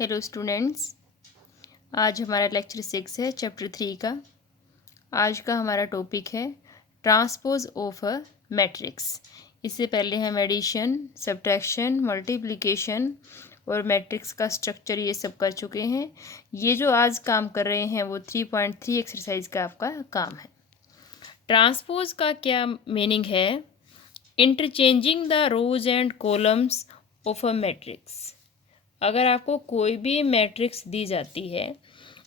Hello students, आज हमारा lecture 6 है चैप्टर 3 का। आज का हमारा टॉपिक है ट्रांसपोज ऑफ अ मैट्रिक्स। इससे पहले हम एडिशन, सब्ट्रैक्शन, मल्टीप्लिकेशन और मैट्रिक्स का स्ट्रक्चर ये सब कर चुके हैं। ये जो आज काम कर रहे हैं वो 3.3 एक्सरसाइज का आपका काम है। ट्रांसपोज का क्या मीनिंग है? Interchanging the rows and columns of a matrix. अगर आपको कोई भी मैट्रिक्स दी जाती है,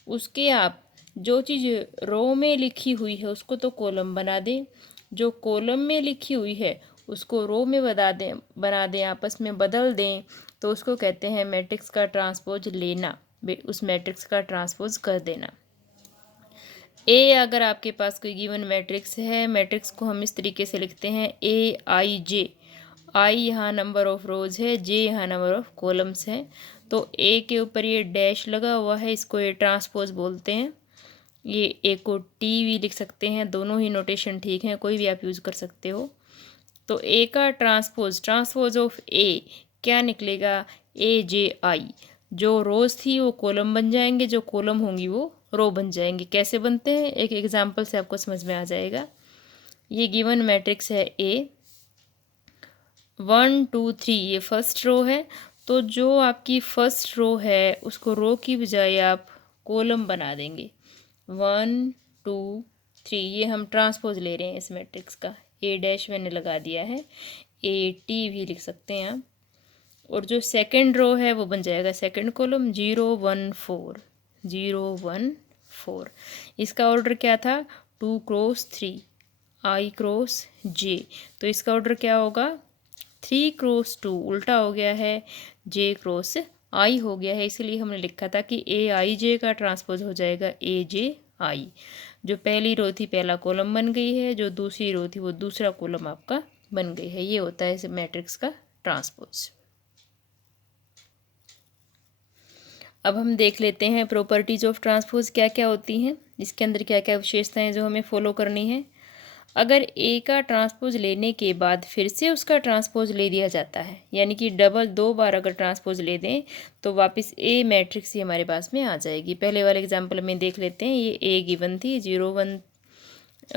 उसके आप जो चीज़ रो में लिखी हुई है उसको तो कॉलम बना दें, जो कॉलम में लिखी हुई है उसको रो में बना दें, आपस में बदल दें, तो उसको कहते हैं मैट्रिक्स का ट्रांसपोज लेना, उस मैट्रिक्स का ट्रांसपोज कर देना। ए अगर आपके पास कोई गिवन मैट्रिक्स है, मैट्रिक्स को हम इस तरीके से लिखते हैं AIJ। आई यहाँ नंबर ऑफ रोज है, जे यहाँ नंबर ऑफ कॉलम्स है। तो ए के ऊपर ये डैश लगा हुआ है, इसको ये ट्रांसपोज बोलते हैं। ये ए को टी भी लिख सकते हैं, दोनों ही नोटेशन ठीक हैं, कोई भी आप यूज़ कर सकते हो। तो ए का ट्रांसपोज ऑफ ए क्या निकलेगा? AJI। जो रोज थी वो कॉलम बन जाएंगे, जो कॉलम होंगी वो रो बन जाएंगे। कैसे बनते हैं एक एग्जांपल से आपको समझ में आ जाएगा। ये गिवन मैट्रिक्स है A 1 2 3, ये फर्स्ट रो है। तो जो आपकी फर्स्ट रो है उसको रो की बजाय आप कॉलम बना देंगे। 1 2 3, ये हम ट्रांसपोज ले रहे हैं इस मैट्रिक्स का। A डैश मैंने लगा दिया है, AT भी लिख सकते हैं आप। और जो सेकंड रो है वो बन जाएगा सेकंड कॉलम 0 1 4 0 1 4। इसका ऑर्डर क्या था? 2 क्रॉस 3, I क्रॉस J। तो इसका ऑर्डर क्या होगा? 3 क्रॉस 2 उल्टा हो गया है, J क्रॉस I हो गया है। इसलिए हमने लिखा था कि AIJ का ट्रांसपोज हो जाएगा AJI। जो पहली रो थी पहला कॉलम बन गई है, जो दूसरी रो थी वो दूसरा कॉलम आपका बन गई है। ये होता है इस मैट्रिक्स का ट्रांसपोज। अब हम देख लेते हैं प्रॉपर्टीज ऑफ ट्रांसपोज क्या क्या होती हैं, इसके अंदर क्या क्या विशेषताएं जो हमें फॉलो करनी है। अगर ए का ट्रांसपोज लेने के बाद फिर से उसका ट्रांसपोज ले दिया जाता है, यानी कि डबल 2 बार अगर ट्रांसपोज ले दें तो वापस ए मैट्रिक्स ही हमारे पास में आ जाएगी। पहले वाले एग्जाम्पल में देख लेते हैं। ये ए गिवन थी 0 1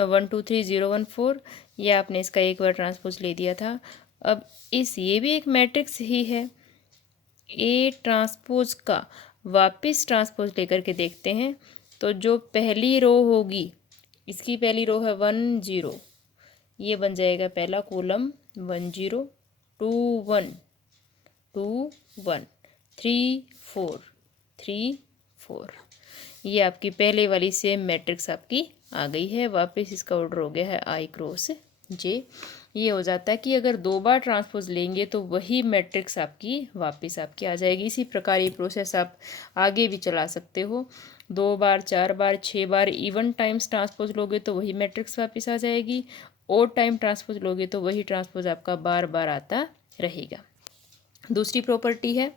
1 2 3 0 1 4, ये आपने इसका एक बार ट्रांसपोज ले दिया था। अब ये भी एक मैट्रिक्स ही है। ए ट्रांसपोज का वापस ट्रांसपोज लेकर के देखते हैं, तो जो पहली रो होगी, इसकी पहली रो है 1 0, ये बन जाएगा पहला कॉलम 1 0 2 1 2 1 3 4 3 4। ये आपकी पहले वाली सेम मैट्रिक्स आपकी आ गई है। वापस इसका ऑर्डर हो गया है I क्रॉस J। ये हो जाता है कि अगर 2 बार ट्रांसपोज लेंगे तो वही मैट्रिक्स आपकी वापस आपकी आ जाएगी। इसी प्रकार ये प्रोसेस आप आगे भी चला सकते हो। 2 बार 4 बार 6 बार इवन टाइम्स ट्रांसपोज लोगे तो वही मैट्रिक्स वापस आ जाएगी। और टाइम ट्रांसपोज लोगे तो वही ट्रांसपोज आपका बार बार आता रहेगा। दूसरी प्रॉपर्टी है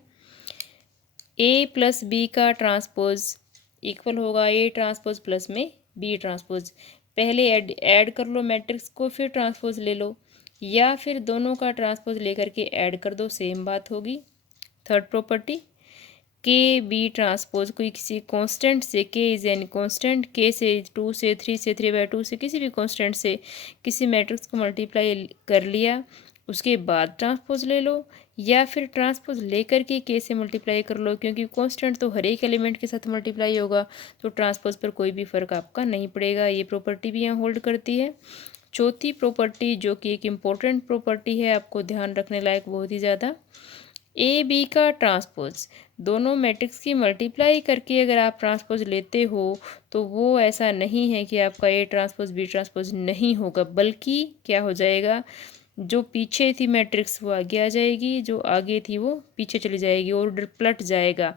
A प्लस बी का ट्रांसपोज इक्वल होगा A ट्रांसपोज प्लस में B ट्रांसपोज। पहले ऐड कर लो मैट्रिक्स को, फिर ट्रांसपोज ले लो, या फिर दोनों का ट्रांसपोज लेकर के ऐड कर दो, सेम बात होगी। थर्ड प्रॉपर्टी के बी ट्रांसपोज, कोई किसी कांस्टेंट से, के इज एन कांस्टेंट, के से 2 से 3 से 3/2 से किसी भी कांस्टेंट से किसी मैट्रिक्स को मल्टीप्लाई कर लिया, उसके बाद ट्रांसपोज ले लो, या फिर ट्रांसपोज लेकर के से मल्टीप्लाई कर लो, क्योंकि कांस्टेंट तो हर एक एलिमेंट के साथ मल्टीप्लाई होगा, तो ट्रांसपोज पर कोई भी फर्क आपका नहीं पड़ेगा। ये प्रॉपर्टी भी यहाँ होल्ड करती है। चौथी प्रॉपर्टी जो कि एक इम्पोर्टेंट प्रॉपर्टी है, आपको ध्यान रखने लायक बहुत ही ज़्यादा, ए बी का ट्रांसपोज, दोनों मैट्रिक्स की मल्टीप्लाई करके अगर आप ट्रांसपोज लेते हो तो वो ऐसा नहीं है कि आपका ए ट्रांसपोज बी ट्रांसपोज नहीं होगा, बल्कि क्या हो जाएगा, जो पीछे थी मैट्रिक्स वो आगे आ जाएगी, जो आगे थी वो पीछे चली जाएगी, ऑर्डर पलट जाएगा।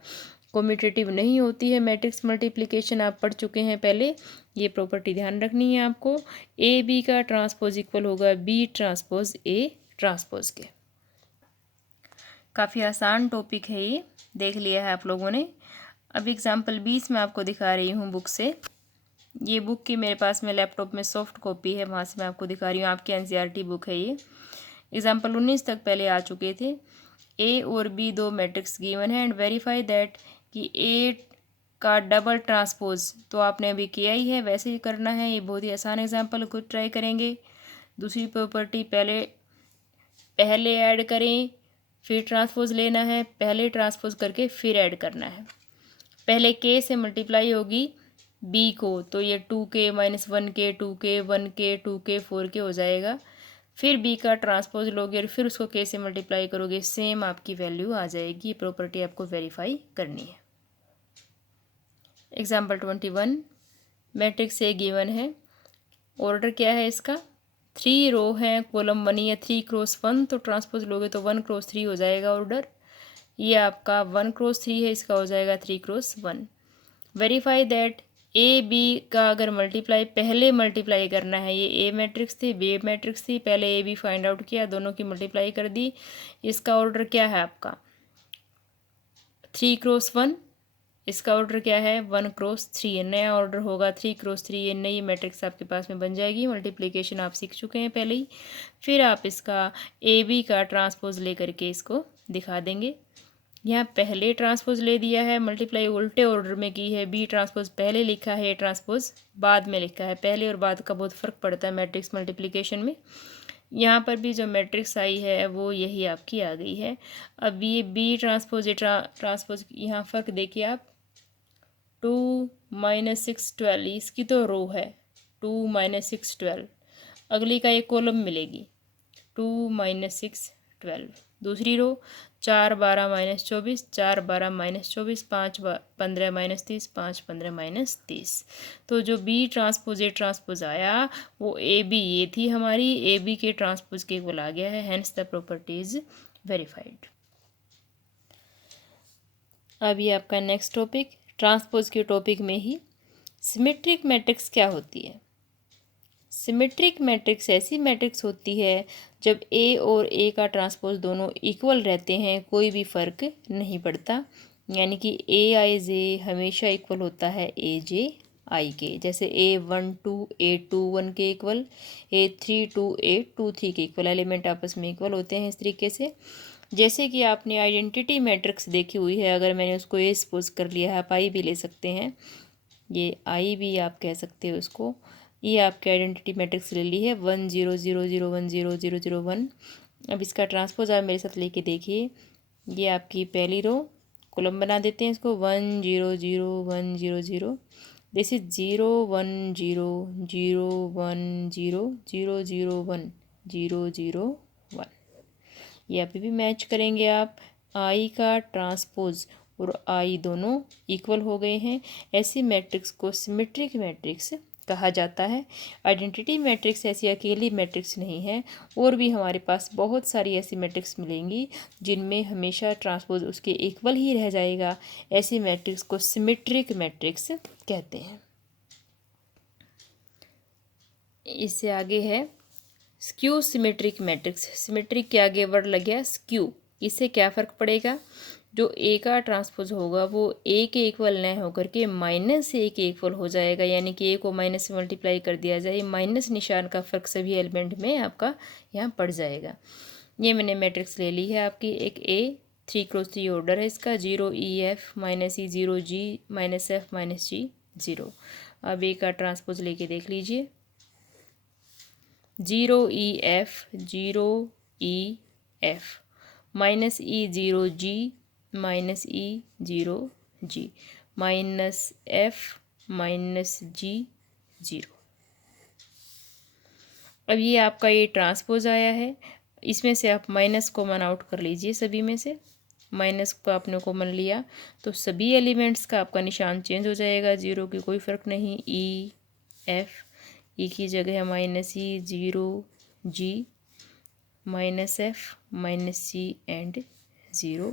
कॉम्यूटेटिव नहीं होती है मैट्रिक्स मल्टीप्लिकेशन, आप पढ़ चुके हैं पहले। ये प्रॉपर्टी ध्यान रखनी है आपको। ए बी का ट्रांसपोज इक्वल होगा बी ट्रांसपोज ए ट्रांसपोज के। काफ़ी आसान टॉपिक है, ये देख लिया है आप लोगों ने। अब एग्जाम्पल 20 मैं आपको दिखा रही हूँ बुक से। ये बुक की मेरे पास में लैपटॉप में सॉफ्ट कॉपी है, वहाँ से मैं आपको दिखा रही हूँ। आपकी NCERT बुक है ये। एग्जाम्पल 19 तक पहले आ चुके थे। ए और बी दो मैट्रिक्स गिवन है एंड वेरीफाई दैट कि ए का डबल ट्रांसपोज तो आपने अभी किया ही है, वैसे ही करना है। ये बहुत ही आसान एग्जांपल खुद ट्राई करेंगे। दूसरी प्रॉपर्टी पहले ऐड करें फिर ट्रांसपोज लेना है, पहले ट्रांसपोज करके फिर ऐड करना है। पहले के से मल्टीप्लाई होगी बी को, तो ये 2k minus 1k 2k 1k 2k 4k हो जाएगा। फिर बी का ट्रांसपोज लोगे और फिर उसको के से मल्टीप्लाई करोगे, सेम आपकी वैल्यू आ जाएगी। ये प्रॉपर्टी आपको वेरीफाई करनी है। एग्जाम्पल 21, मैट्रिक्स ए गिवन है। ऑर्डर क्या है इसका, 3 रो है, कॉलम 1 या 3 क्रॉस 1, तो ट्रांसपोज लोगे तो 1 क्रॉस 3 हो जाएगा ऑर्डर। ये आपका 1 क्रॉस 3 है, इसका हो जाएगा 3 cross 1। Verify that A B का अगर मल्टीप्लाई पहले मल्टीप्लाई करना है, ये ए मैट्रिक्स थी बी मैट्रिक्स थी, पहले ए बी फाइंड आउट किया, दोनों की मल्टीप्लाई कर दी। इसका ऑर्डर क्या है आपका 3 क्रॉस 1, इसका ऑर्डर क्या है 1 क्रॉस 3, नया ऑर्डर होगा 3 क्रॉस 3। ये नई मैट्रिक्स आपके पास में बन जाएगी। मल्टीप्लिकेशन आप सीख चुके हैं पहले ही। फिर आप इसका ए बी का ट्रांसपोज ले करके इसको दिखा देंगे। यहाँ पहले ट्रांसपोज ले दिया है, मल्टीप्लाई उल्टे ऑर्डर में की है, बी ट्रांसपोज पहले लिखा है, ए ट्रांसपोज बाद में लिखा है। पहले और बाद का बहुत फ़र्क पड़ता है मैट्रिक्स मल्टीप्लिकेशन में। यहाँ पर भी जो मैट्रिक्स आई है वो यही आपकी आ गई है। अब ये बी ट्रांसपोज ट्रांसपोज यहाँ फ़र्क देखिए आप, 2 माइनस 6 12, इसकी तो रो है 2 माइनस 6 12, अगली का एक कॉलम मिलेगी 2 माइनस 6 12। दूसरी रो 4 12 माइनस 24, 4 12 माइनस 24, 5 15 माइनस 30, 5 15 माइनस 30। तो जो बी ट्रांसपोज ए ट्रांसपोज आया वो ए बी ये थी हमारी, ए बी के ट्रांसपोज के इक्वल आ गया है, hence the property is verified. अब ये आपका नेक्स्ट टॉपिक, ट्रांसपोज के टॉपिक में ही सिमेट्रिक मैट्रिक्स क्या होती है। सिमेट्रिक मैट्रिक्स ऐसी मैट्रिक्स होती है जब ए और ए का ट्रांसपोज दोनों इक्वल रहते हैं, कोई भी फ़र्क नहीं पड़ता। यानी कि ए आई जे हमेशा इक्वल होता है ए जे आई के। जैसे A1 2 A2 1 के इक्वल, A3 2 A2 3 के इक्वल, एलिमेंट आपस में इक्वल होते हैं इस तरीके से। जैसे कि आपने आइडेंटिटी मैट्रिक्स देखी हुई है, अगर मैंने उसको ए सपोज कर लिया है, आप आई भी ले सकते हैं, ये आई भी आप कह सकते हो उसको। ये आपके आइडेंटिटी मैट्रिक्स ले ली है 1 0 0 0 1 0 0 0 1। अब इसका ट्रांसपोज आप मेरे साथ लेके देखिए। ये आपकी पहली रो, कॉलम बना देते हैं इसको 1 0 0 1 0 0, दिस इज 0 1 0 0 1 0 0 0 1 0 0 1। ये अभी भी मैच करेंगे आप, आई का ट्रांसपोज और आई दोनों इक्वल हो गए हैं। ऐसी मैट्रिक्स को सिमेट्रिक मैट्रिक्स कहा जाता है। आइडेंटिटी मैट्रिक्स ऐसी अकेली मैट्रिक्स नहीं है, और भी हमारे पास बहुत सारी ऐसी मैट्रिक्स मिलेंगी जिनमें हमेशा ट्रांसपोज उसके इक्वल ही रह जाएगा। ऐसी मैट्रिक्स को सिमेट्रिक मैट्रिक्स कहते हैं। इससे आगे है स्क्यू सिमेट्रिक मैट्रिक्स। सिमेट्रिक के आगे वर्ड लग गया स्क्यू। इससे क्या फ़र्क पड़ेगा, जो ए का ट्रांसपोज होगा वो ए के इक्वल न होकर के माइनस ए के इक्वल हो जाएगा। यानी कि ए को माइनस से मल्टीप्लाई कर दिया जाए, माइनस निशान का फ़र्क सभी एलिमेंट में आपका यहाँ पड़ जाएगा। ये मैंने मैट्रिक्स ले ली है आपकी, एक ए 3 क्रॉस 3 ऑर्डर है इसका, 0 E F minus E 0 G minus F minus G 0। अब ए का ट्रांसपोज लेके देख लीजिए, 0 E F 0 E F minus E 0 G minus E 0 G minus F minus G 0। अब ये आपका ये ट्रांसपोज आया है, इसमें से आप माइनस कॉमन आउट कर लीजिए। सभी में से माइनस को आपने कॉमन लिया तो सभी एलिमेंट्स का आपका निशान चेंज हो जाएगा, 0 की कोई फ़र्क नहीं। E F ई की जगह है minus E 0 G minus F minus C and 0।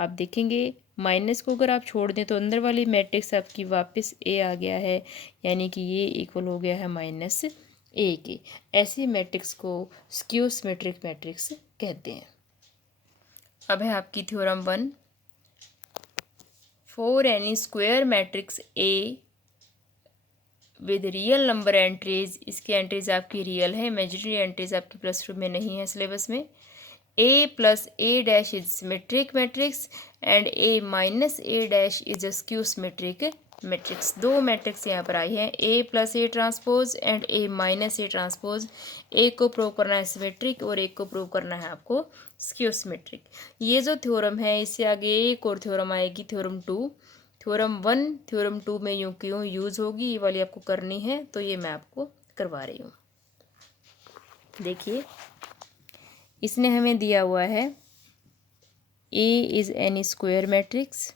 आप देखेंगे माइनस को अगर आप छोड़ दें तो अंदर वाली मैट्रिक्स आपकी वापस ए आ गया है, यानी कि ये इक्वल हो गया है माइनस ए के। ऐसी मैट्रिक्स को स्क्यू सिमेट्रिक मैट्रिक्स कहते हैं। अब है आपकी theorem 1, for any square matrix A with real number entries, इसकी एंट्रीज आपकी रियल है, इमेजिनरी एंट्रीज आपकी +2 में नहीं है सिलेबस में। A plus A dash is symmetric matrix and A minus A dash is a skew symmetric matrix. दो matrix यहाँ पर आई है, A plus A transpose and A minus A transpose. एक को प्रूव करना है सिमेट्रिक और एक को प्रूव करना है आपको स्क्यू सिमेट्रिक। ये जो थ्योरम है इससे आगे एक और थ्योरम आएगी, थ्योरम 2। थ्योरम 1 थ्योरम 2 में यूँ क्यों यूज़ होगी, ये वाली आपको करनी है, तो ये मैं आपको करवा रही हूँ। देखिए इसने हमें दिया हुआ है A is any square matrix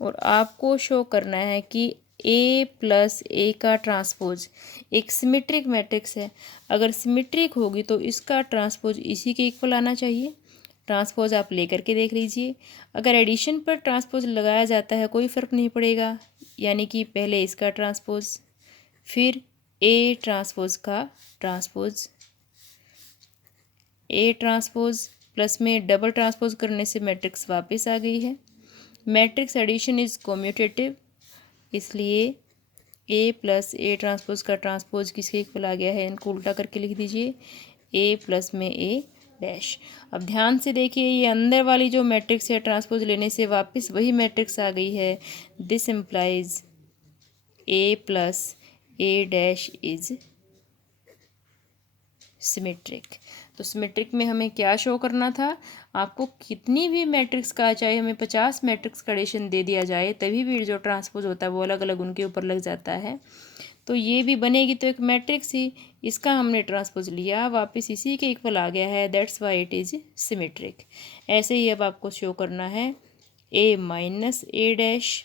और आपको शो करना है कि A प्लस ए का ट्रांसपोज एक सिमेट्रिक मैट्रिक्स है। अगर सिमेट्रिक होगी तो इसका ट्रांसपोज इसी के इक्वल आना चाहिए। ट्रांसपोज आप लेकर के देख लीजिए। अगर एडिशन पर ट्रांसपोज लगाया जाता है कोई फ़र्क नहीं पड़ेगा, यानी कि पहले इसका ट्रांसपोज फिर ए ट्रांसपोज का ट्रांसपोज, ए ट्रांसपोज प्लस में डबल ट्रांसपोज करने से मैट्रिक्स वापस आ गई है। मैट्रिक्स एडिशन इज कम्यूटेटिव, इसलिए ए प्लस ए ट्रांसपोज का ट्रांसपोज किसके इक्वल आ गया है, इनको उल्टा करके लिख दीजिए, ए प्लस में ए डैश। अब ध्यान से देखिए ये अंदर वाली जो मैट्रिक्स है ट्रांसपोज लेने से वापस वही मैट्रिक्स आ गई है। This implies A plus A dash is symmetric. तो सिमेट्रिक में हमें क्या शो करना था, आपको कितनी भी मैट्रिक्स का, चाहे हमें 50 मैट्रिक्स का एडिशन दे दिया जाए तभी भी जो ट्रांसपोज होता है वो अलग अलग उनके ऊपर लग जाता है। तो ये भी बनेगी तो एक मैट्रिक्स ही, इसका हमने ट्रांसपोज लिया वापस इसी के इक्वल आ गया है, that's why it is symmetric. ऐसे ही अब आपको शो करना है ए माइनस ए डैश,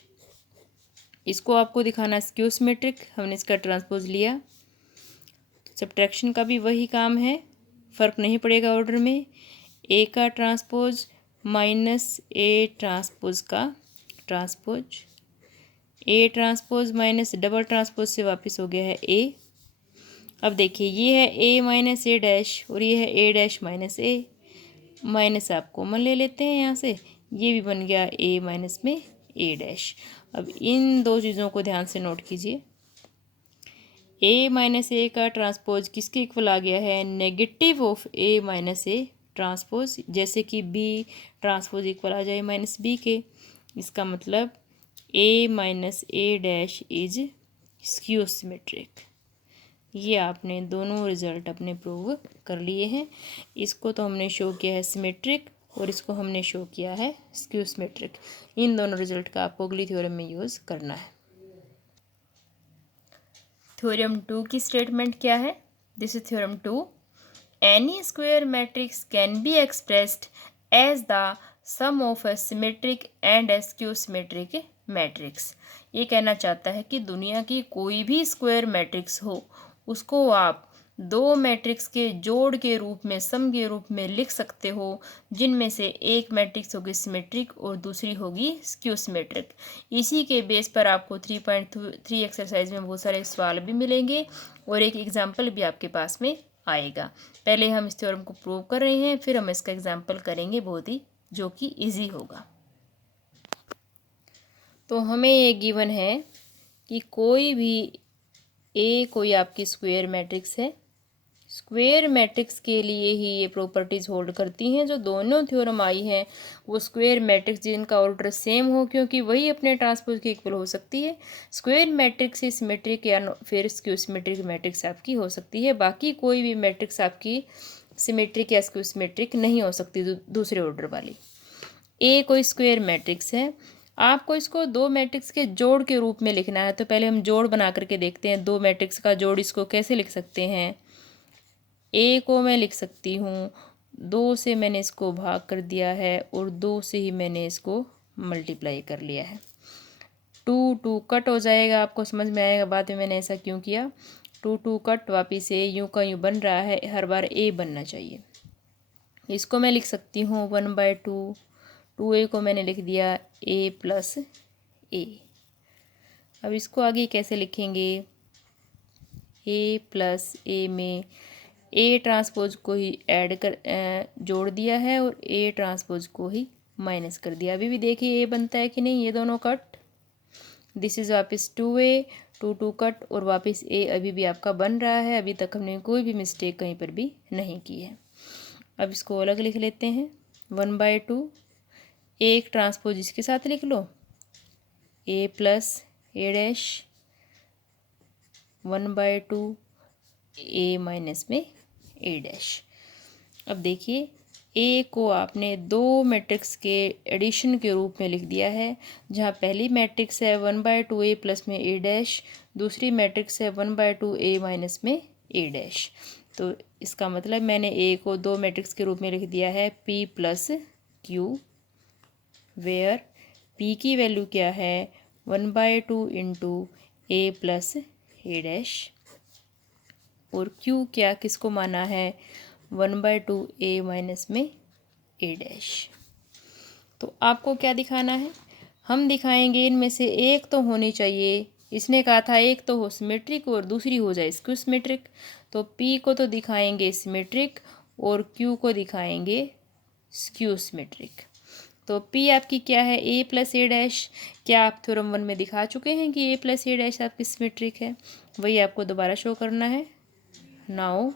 इसको आपको दिखाना स्क्यू सिमेट्रिक, हमने इसका ट्रांसपोज लिया। सब्ट्रैक्शन का भी वही काम है, फ़र्क नहीं पड़ेगा ऑर्डर में। ए का ट्रांसपोज माइनस ए ट्रांसपोज का transpose, A transpose minus double transpose से वापस हो गया है ए। अब देखिए ये है ए माइनस ए डैश और ये है ए डैश माइनस ए, माइनस आप कॉमन ले लेते हैं यहाँ से, ये भी बन गया ए माइनस में ए डैश। अब इन दो चीज़ों को ध्यान से नोट कीजिए, ए माइनस ए का ट्रांसपोज किसके इक्वल आ गया है, negative of A minus A transpose, जैसे कि बी ट्रांसपोज इक्वल आ जाए माइनस बी के। इसका मतलब A minus A dash is skew symmetric. ये आपने दोनों रिजल्ट अपने प्रूव कर लिए हैं। इसको तो हमने शो किया है सिमेट्रिक और इसको हमने शो किया है स्क्यू सिमेट्रिक। इन दोनों रिजल्ट का आपको अगली थ्योरम में यूज़ करना है। थ्योरम 2 की स्टेटमेंट क्या है, this is theorem 2। Any square matrix can be expressed as the sum of a symmetric and a skew symmetric matrix. ये कहना चाहता है कि दुनिया की कोई भी स्क्वायर मैट्रिक्स हो उसको आप दो मैट्रिक्स के जोड़ के रूप में, सम के रूप में लिख सकते हो, जिनमें से एक मैट्रिक्स होगी सिमेट्रिक और दूसरी होगी स्क्यू सिमेट्रिक। इसी के बेस पर आपको 3.3 एक्सरसाइज में बहुत सारे सवाल भी मिलेंगे और एक एग्जाम्पल भी आपके पास में आएगा। पहले हम इस थ्योरम को प्रूव कर रहे हैं, फिर हम इसका एग्जाम्पल करेंगे बहुत ही, जो कि ईजी होगा। तो हमें ये गिवन है कि कोई भी ए कोई आपकी स्क्वायर मैट्रिक्स है, स्क्वायर मैट्रिक्स के लिए ही ये प्रॉपर्टीज़ होल्ड करती हैं। जो दोनों थ्योरम आई हैं वो स्क्वायर मैट्रिक्स जिनका ऑर्डर सेम हो, क्योंकि वही अपने ट्रांसपोज के इक्वल हो सकती है। स्क्वायर मैट्रिक्स ही सिमेट्रिक या फिर स्क्यू सिमेट्रिक मैट्रिक्स आपकी हो सकती है, बाकी कोई भी मैट्रिक्स आपकी सिमेट्रिक या स्क्यू सिमेट्रिक नहीं हो सकती दूसरे ऑर्डर वाली। ए कोई स्क्वायर मैट्रिक्स है, आपको इसको दो मैट्रिक्स के जोड़ के रूप में लिखना है। तो पहले हम जोड़ बना करके देखते हैं, दो मैट्रिक्स का जोड़ इसको कैसे लिख सकते हैं। ए को मैं लिख सकती हूँ, दो से मैंने इसको भाग कर दिया है और दो से ही मैंने इसको मल्टीप्लाई कर लिया है। टू टू कट हो जाएगा, आपको समझ में आएगा बाद में मैंने ऐसा क्यों किया। टू टू कट, वापिस ए यूँ का यूँ बन रहा है, हर बार ए बनना चाहिए। इसको मैं लिख सकती हूँ 1/2, 2a को मैंने लिख दिया a प्लस ए। अब इसको आगे कैसे लिखेंगे, a प्लस ए में ए ट्रांसपोज को ही ऐड कर जोड़ दिया है और ए ट्रांसपोज को ही माइनस कर दिया। अभी भी देखिए ए बनता है कि नहीं, ये दोनों कट। दिस इज वापस 2a, टू टू कट और वापस ए अभी भी आपका बन रहा है। अभी तक हमने कोई भी मिस्टेक कहीं पर भी नहीं की है। अब इसको अलग लिख लेते हैं। 1/2 एक ट्रांसपोज इसके साथ लिख लो, ए plus A dash 1/2 A minus में ए डैश। अब देखिए ए को आपने दो मैट्रिक्स के एडिशन के रूप में लिख दिया है, जहाँ पहली मैट्रिक्स है 1/2 ए प्लस में ए डैश, दूसरी मैट्रिक्स है 1/2 ए माइनस में ए डैश। तो इसका मतलब मैंने ए को दो मैट्रिक्स के रूप में लिख दिया है P plus Q, where P की वैल्यू क्या है 1/2 into A plus A dash, और क्यू क्या किसको माना है 1/2 ए माइनस में ए डैश। तो आपको क्या दिखाना है, हम दिखाएंगे इनमें से एक तो होनी चाहिए, इसने कहा था एक तो हो सिमेट्रिक और दूसरी हो जाए स्क्यू सिमेट्रिक। तो पी को तो दिखाएंगे सिमेट्रिक और क्यू को दिखाएंगे स्क्यू सिमेट्रिक। तो पी आपकी क्या है ए प्लस ए डैश। क्या आप थ्योरम 1 में दिखा चुके हैं कि ए प्लस ए डैश आपकी सिमेट्रिक है, वही आपको दोबारा शो करना है। नाउ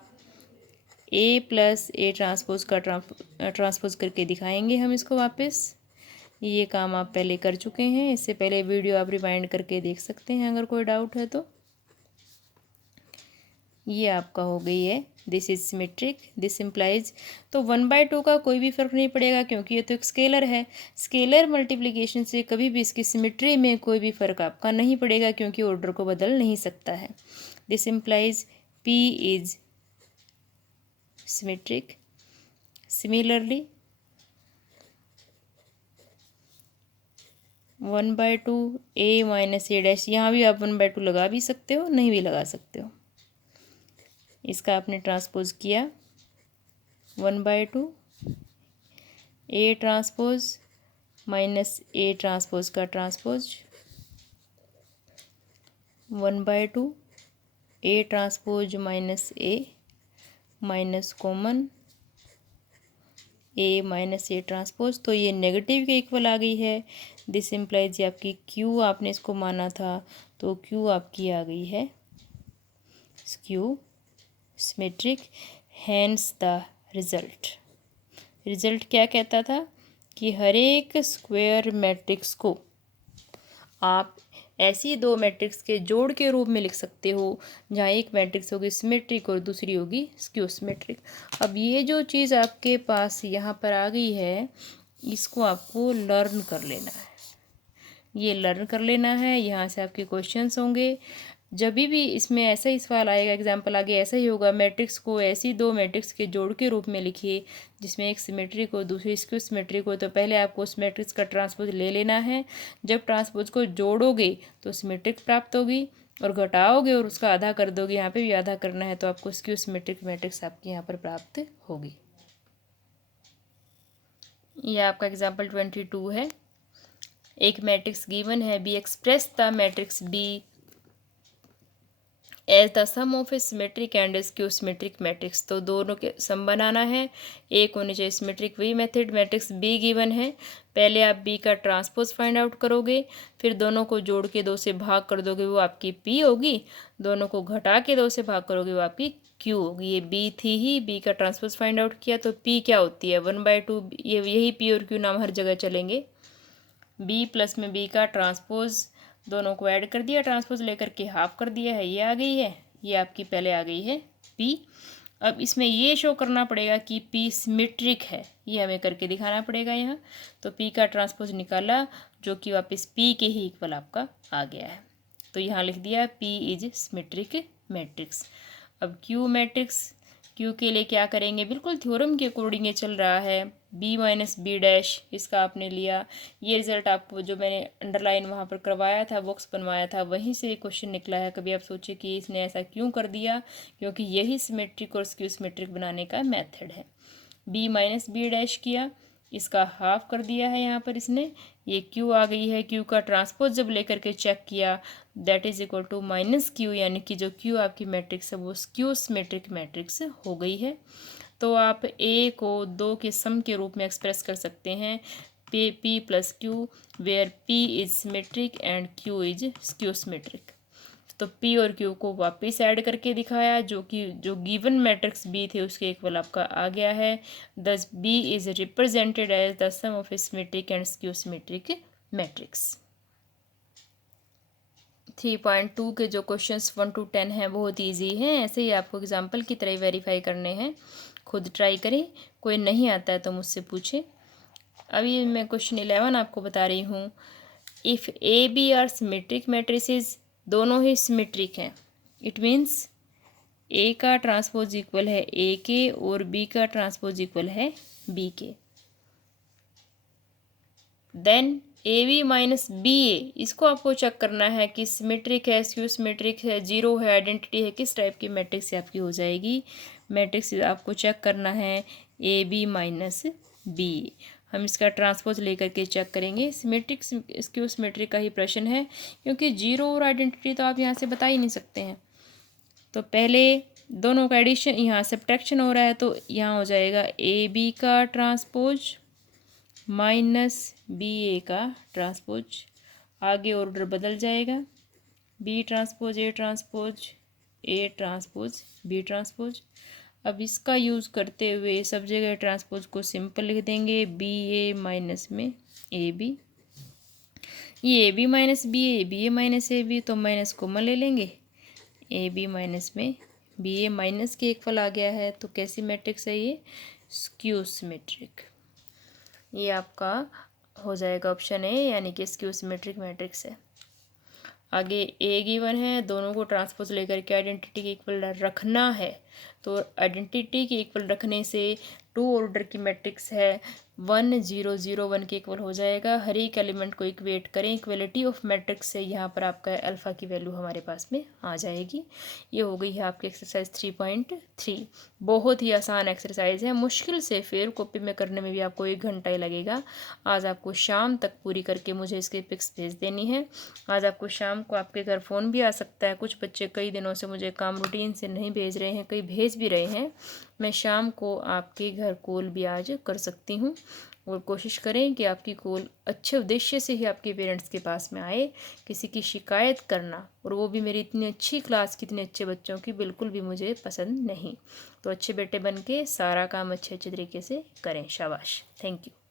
ए प्लस ए ट्रांसपोज का ट्रांसपोज करके दिखाएंगे हम इसको वापस। ये काम आप पहले कर चुके हैं, इससे पहले वीडियो आप रिवाइंड करके देख सकते हैं अगर कोई डाउट है तो। ये आपका हो गई है this is symmetric, this implies. तो 1/2 का कोई भी फर्क नहीं पड़ेगा क्योंकि ये तो एक स्केलर है। स्केलर मल्टीप्लिकेशन से कभी भी इसकी सिमेट्री में कोई भी फर्क आपका नहीं पड़ेगा क्योंकि ऑर्डर को बदल नहीं सकता है। This implies P is symmetric. Similarly 1/2 A minus A dash, यहाँ भी आप 1/2 लगा भी सकते हो, नहीं भी लगा सकते हो। इसका आपने ट्रांसपोज किया 1/2 A transpose minus A transpose का transpose 1/2 A transpose minus A minus common A minus A transpose. तो ये नेगेटिव के इक्वल आ गई है। दिस इम्प्लाइज ये आपकी क्यू आपने इसको माना था, तो क्यू आपकी आ गई है skew symmetric. Hence the result क्या कहता था कि हर एक स्क्वायर मैट्रिक्स को आप ऐसी दो मैट्रिक्स के जोड़ के रूप में लिख सकते हो जहाँ एक मैट्रिक्स होगी सिमेट्रिक और दूसरी होगी स्क्यू सिमेट्रिक। अब ये जो चीज़ आपके पास यहाँ पर आ गई है, इसको आपको लर्न कर लेना है। ये लर्न कर लेना है, यहाँ से आपके क्वेश्चंस होंगे। जब भी इसमें ऐसा ही सवाल आएगा, एग्जाम्पल आगे ऐसा ही होगा, मैट्रिक्स को ऐसी दो मैट्रिक्स के जोड़ के रूप में लिखिए जिसमें एक सिमेट्रिक हो दूसरी स्क्यू सिमेट्रिक हो। तो पहले आपको उस मैट्रिक्स का ट्रांसपोज ले लेना है। जब ट्रांसपोज को जोड़ोगे तो सिमेट्रिक प्राप्त होगी, और घटाओगे और उसका आधा कर दोगे, यहाँ पे भी आधा करना है, तो आपको स्क्यू सिमेट्रिक मैट्रिक्स आपकी यहाँ पर प्राप्त होगी। ये आपका एग्जाम्पल 22 है। एक मैट्रिक्स गिवन है, B express the matrix B as the sum of a symmetric and skew symmetric matrix. तो दोनों के सम बनाना है, एक होनी चाहिए सिमेट्रिक। वही मेथड, मैट्रिक्स बी गिवन है, पहले आप बी का ट्रांसपोज फाइंड आउट करोगे, फिर दोनों को जोड़ के 2 से भाग कर दोगे, वो आपकी पी होगी। दोनों को घटा के 2 से भाग करोगे, वो आपकी क्यू होगी। ये बी थी ही, बी का ट्रांसपोज फाइंड आउट किया, तो पी क्या होती है 1/2। ये यही पी और क्यू नाम हर जगह चलेंगे। बी प्लस में बी का ट्रांसपोज, दोनों को ऐड कर दिया, ट्रांसपोज लेकर के हाफ कर दिया है, ये आ गई है। ये आपकी पहले आ गई है पी। अब इसमें ये शो करना पड़ेगा कि पी सिमेट्रिक है, ये हमें करके दिखाना पड़ेगा यहाँ। तो पी का ट्रांसपोज निकाला जो कि वापस पी के ही इक्वल आपका आ गया है, तो यहाँ लिख दिया पी इज सिमेट्रिक मैट्रिक्स। अब क्यू मैट्रिक्स, क्यू के लिए क्या करेंगे, बिल्कुल थ्योरम के अकॉर्डिंग ये चल रहा है। बी माइनस बी डैश, इसका आपने लिया। ये रिजल्ट आपको जो मैंने अंडरलाइन वहाँ पर करवाया था, बॉक्स बनवाया था, वहीं से क्वेश्चन निकला है। कभी आप सोचे कि इसने ऐसा क्यों कर दिया, क्योंकि यही सिमेट्रिक और स्क्यू सिमेट्रिक बनाने का मेथड है। बी माइनस बी डैश किया, इसका हाफ कर दिया है यहाँ पर इसने, ये क्यू आ गई है। क्यू का ट्रांसपोज जब लेकर के चेक किया, that is equal to minus Q, यानी कि जो क्यू आपकी मैट्रिक्स है वो स्क्यू सिमेट्रिक मैट्रिक्स हो गई है। तो आप ए को 2 के सम के रूप में एक्सप्रेस कर सकते हैं, P plus Q, where P is symmetric and Q is skew symmetric. तो पी और क्यू को वापस ऐड करके दिखाया, जो कि जो गिवन मैट्रिक्स बी थे उसके इक्वल आपका आ गया है। Thus B is represented as the sum of symmetric and skew symmetric matrix. 3.2 के जो क्वेश्चंस 1 to 10 हैं बहुत इजी हैं, ऐसे ही आपको एग्जांपल की तरह वेरीफाई करने हैं। खुद ट्राई करें, कोई नहीं आता है तो मुझसे पूछें। अभी मैं क्वेश्चन 11 आपको बता रही हूँ। If A B are symmetric matrices, दोनों ही सिमेट्रिक हैं, इट मीन्स ए का ट्रांसपोज इक्वल है ए के और बी का ट्रांसपोज इक्वल है बी के। Then A B minus B A, इसको आपको चेक करना है कि सिमेट्रिक है, स्क्यू सिमेट्रिक है, जीरो है, आइडेंटिटी है, किस टाइप की मैट्रिक्स से आपकी हो जाएगी। मैट्रिक्स आपको चेक करना है ए बी माइनस बी ए। हम इसका ट्रांसपोज लेकर के चेक करेंगे। सिमेट्रिक स्क्यू सिमेट्रिक का ही प्रश्न है, क्योंकि जीरो और आइडेंटिटी तो आप यहाँ से बता ही नहीं सकते हैं। तो पहले दोनों का एडिशन, यहाँ सब्ट्रैक्शन हो रहा है, तो यहाँ हो जाएगा ए बी का ट्रांसपोज माइनस बी ए का ट्रांसपोज। आगे ऑर्डर बदल जाएगा, B transpose A transpose A transpose B transpose. अब इसका यूज़ करते हुए सब जगह ट्रांसपोज को सिंपल लिख देंगे, बी ए माइनस में ए बी। ये A B minus B A minus A B, तो माइनस कॉमन ले लेंगे, ए बी माइनस में बी ए माइनस के इक्वल आ गया है। तो कैसी मैट्रिक्स है ये, स्क्यू सिमेट्रिक। ये आपका हो जाएगा ऑप्शन ए, यानी कि स्क्यू सिमेट्रिक मैट्रिक्स है। आगे ए गिवन है, दोनों को ट्रांसपोज लेकर के आइडेंटिटी के इक्वल रखना है। तो आइडेंटिटी के इक्वल रखने से टू ऑर्डर की मैट्रिक्स है, 1 0 0 1 के इक्वल हो जाएगा। हर एक एलिमेंट को इक्वेट करें, इक्वलिटी ऑफ मैट्रिक्स से यहाँ पर आपका अल्फ़ा की वैल्यू हमारे पास में आ जाएगी। ये हो गई है आपकी एक्सरसाइज 3.3। बहुत ही आसान एक्सरसाइज है, मुश्किल से फिर कॉपी में करने में भी आपको 1 घंटा ही लगेगा। आज आपको शाम तक पूरी करके मुझे इसके पिक्स भेज देनी है। आज आपको शाम को आपके घर फ़ोन भी आ सकता है। कुछ बच्चे कई दिनों से मुझे काम रूटीन से नहीं भेज रहे हैं, कई भेज भी रहे हैं। मैं शाम को आपके घर कॉल भी आज कर सकती हूँ, और कोशिश करें कि आपकी कॉल अच्छे उद्देश्य से ही आपके पेरेंट्स के पास में आए। किसी की शिकायत करना, और वो भी मेरी इतनी अच्छी क्लास की इतने अच्छे बच्चों की, बिल्कुल भी मुझे पसंद नहीं। तो अच्छे बेटे बन के सारा काम अच्छे तरीके से करें। शाबाश, थैंक यू।